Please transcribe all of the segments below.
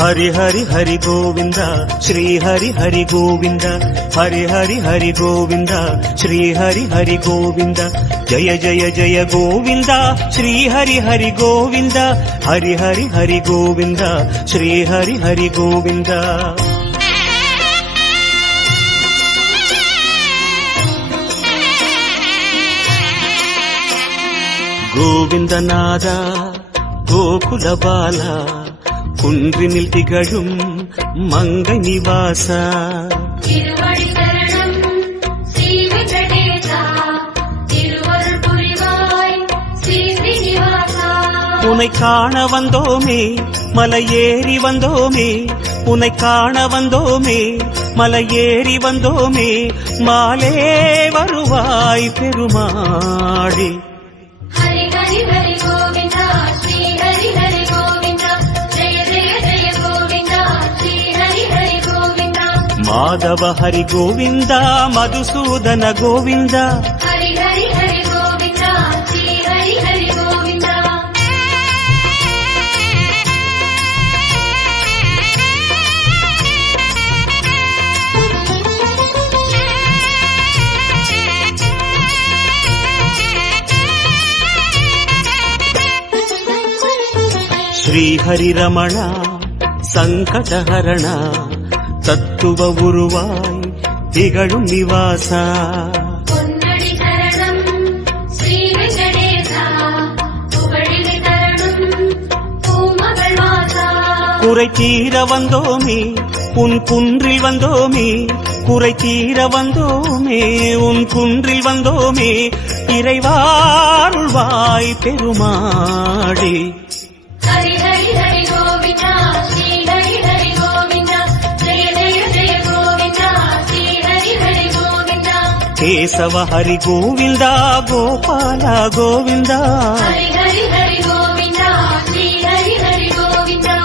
हरि हरि हरि गोविंद श्री हरि हरि गोविंद हरि हरि हरि गोविंद श्री हरि हरि गोविंद जय जय जय गोविंद श्री हरि हरि गोविंद हरि हरि हरि गोविंद श्री हरि हरि गोविंद गोविंदनाद गोकुल बाला कुंद्रिनिल तिगழும் मंगै निवास திருவடி சரணம் ஸ்ரீ வெங்கடேசா திருவருள் புரிவாய் ஸ்ரீ ஸ்ரீனிவாசா உன்னை காண வந்தோமே மலையேறி வந்தோமே உன்னை காண வந்தோமே மலையேறி வந்தோமே மாலே வருவாய் பெருமாளே हरि हरि हरि गोविंदा श्री हरि हरि गोविंदा जय जय जय गोविंदा श्री हरि हरि गोविंदा माधव हरि गोविंदा मधुसूदन गोविंदा हरि हरि हरि गोविंदा श्री हरि हरि गोविंदा श्री हरि रमण संकटहरण तत्व उरुवाय திகழும் நிவாசா பொன்னடி சரணம் ஸ்ரீ வெங்கடேசா புகழினை தரணும் பூமகள் வாசா குறை தீர வந்தோமே உன் குன்றில் வந்தோமே குறை தீர வந்தோமே உன் குன்றில் வந்தோமே இறைவாருள்வாய் பெருமாளே हरि हरि हरि गोविंदा श्री हरि हरि गोविंदा जय जय जय गोविंदा श्री हरि हरि गोविंदा केशव हरि गोविंदा गोपाल गोविंदा हरि हरि हरि गोविंदा श्री हरि हरि गोविंदा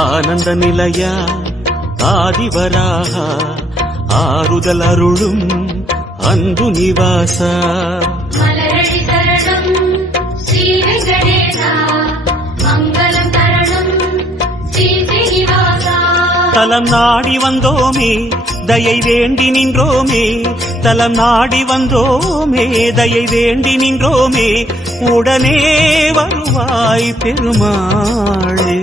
ஆனந்த நிலைய ஆதிவராக ஆறுதல் அருளும் அன்பு நிவாச மலரடி சரணம் ஸ்ரீ வெங்கடேசா மங்களம் தரணும் ஸ்ரீ ஸ்ரீனிவாசா தலம் நாடி வந்தோமே தயை வேண்டி நின்றோமே தலம் நாடி வந்தோமே தயை வேண்டி நின்றோமே உடனே வருவாய் பெருமாளே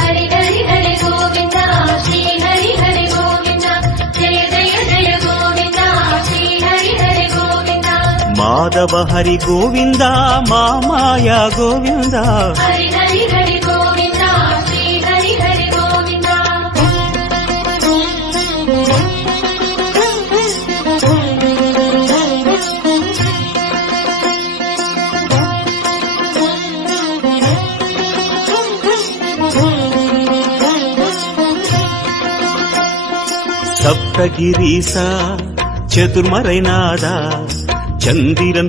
हरि हरि हरि गोविंदा श्री हरि हरि गोविंदा जय जय जय गोविंदा श्री हरि हरि गोविंदा माधव हरि गोविंदा मामाया गोविंदा हरि हरि हरि गोविंदा श्री हरि हरि गोविंदा सप्तगिरीसा चतुर्मறைநாதா चंदिरन